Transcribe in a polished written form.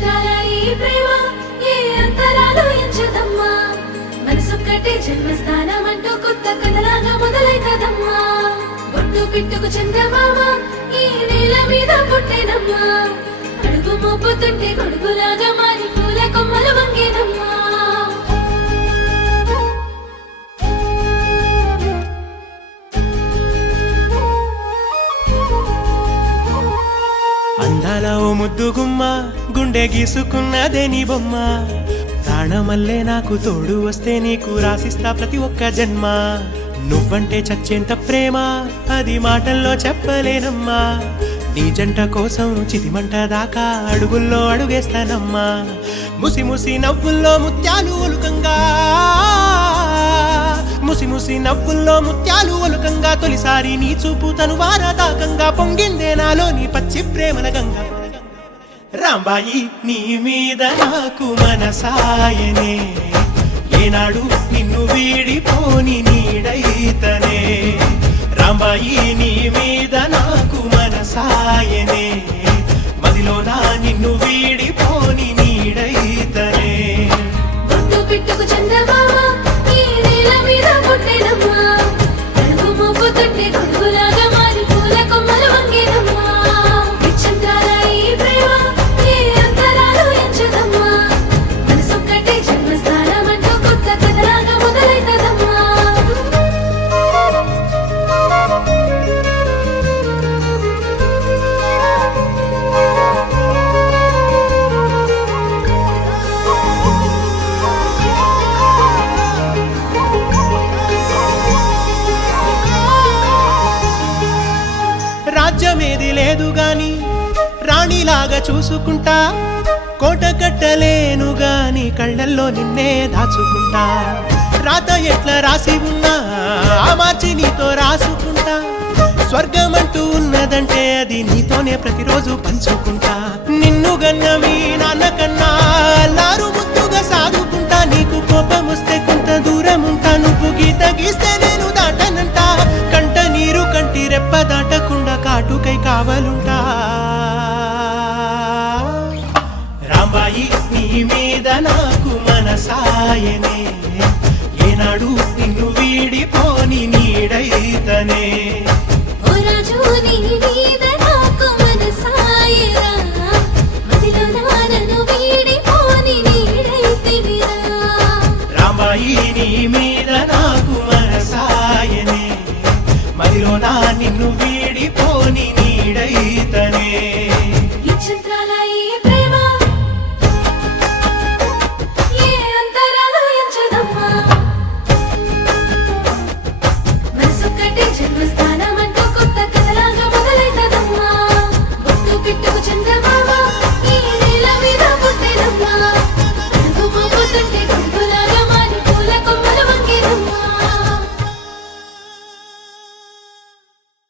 విచింతాల ఈ ప్రేమ ఏ అంతరాలు ఎంచదమ్మా మనసొక్కటే జన్మస్థానం అంటూ కొత్త కథలాగా మొదలైతదమ్మా బొట్టు పిట్టుకు చందమామ ఈ నేల మీద పుట్టేనమ్మా అడుగు మోపుతుంటే గొడుగులాగా మారి పూల కొమ్మలు వంగేనమ్మా అందాల ఓ ముద్దు గుమ్మ గుండె గీసుకున్నదే నీ బొమ్మ ప్రాణమల్లే నాకు తోడు వస్తే నీకు రాసిస్తా ప్రతి ఒక్క జన్మ నువ్వంటే చచ్చేంత ప్రేమ అది మాటల్లో చెప్పలేనమ్మా నీ జంట కోసం చితిమంట దాకా అడుగుల్లో అడుగేస్తానమ్మా ముసి ముసి నవ్వుల్లో ముత్యాలు ఒలుకంగా ముసి ముసి నవ్వుల్లో ముత్యాలు ఒలుకంగా తొలిసారి నీ చూపు తను వారదాకంగా పొంగిందే నాలో నీ పచ్చి ప్రేమల గంగా రాంబాయి నీ మీద నాకు మనసాయనే ఏనాడు నిన్ను వీడిపోని నీడైతనే రాంబాయి నీ మీద నాకు మనసాయనే మదిలోనా నిన్ను వీడిపోని నీడైతనే బొట్టు పిట్టుకు చందమామ ఈ నేల మీద పుట్టేనమ్మా అడుగు మోపుతుంటే గొడుగులాగా మారి పూల కొమ్మలు వంగేనమ్మా విచింతాల ఈ ప్రేమ ఏ అంతరాలు ఎంచదమ్మా మనసొక్కటే జన్మస్థానం అంటూ కొత్త కథలాగా మొదలైతదమ్మా రాజ్యమేది లేదు గాని రాణిలాగా చూసుకుంటా కోట కట్టలేను గాని కళ్ళల్లో నిన్నే దాచుకుంటా రాత ఎట్లా రాసి ఉన్నా ఆ మార్చి నీతో రాసుకుంటా స్వర్గమంటూ ఉన్నదంటే అది నీతోనే ప్రతిరోజు పంచుకుంటా నిన్ను గన్న మీ నాన్నకన్నా అల్లారు ముద్దుగా సాదుకుంటా నీకు కోపం వస్తే కొంత దూరం ఉంటా నువ్వు గీత గీస్తే నేను దాటనంటా కంట నీరు కంటి రెప్ప దాటకుండా కాటుకై కావలుంటా రాంబాయి నీ మీద నాకు మనసాయనే ఏనాడు నిన్ను వీడిపోని నీడైతనే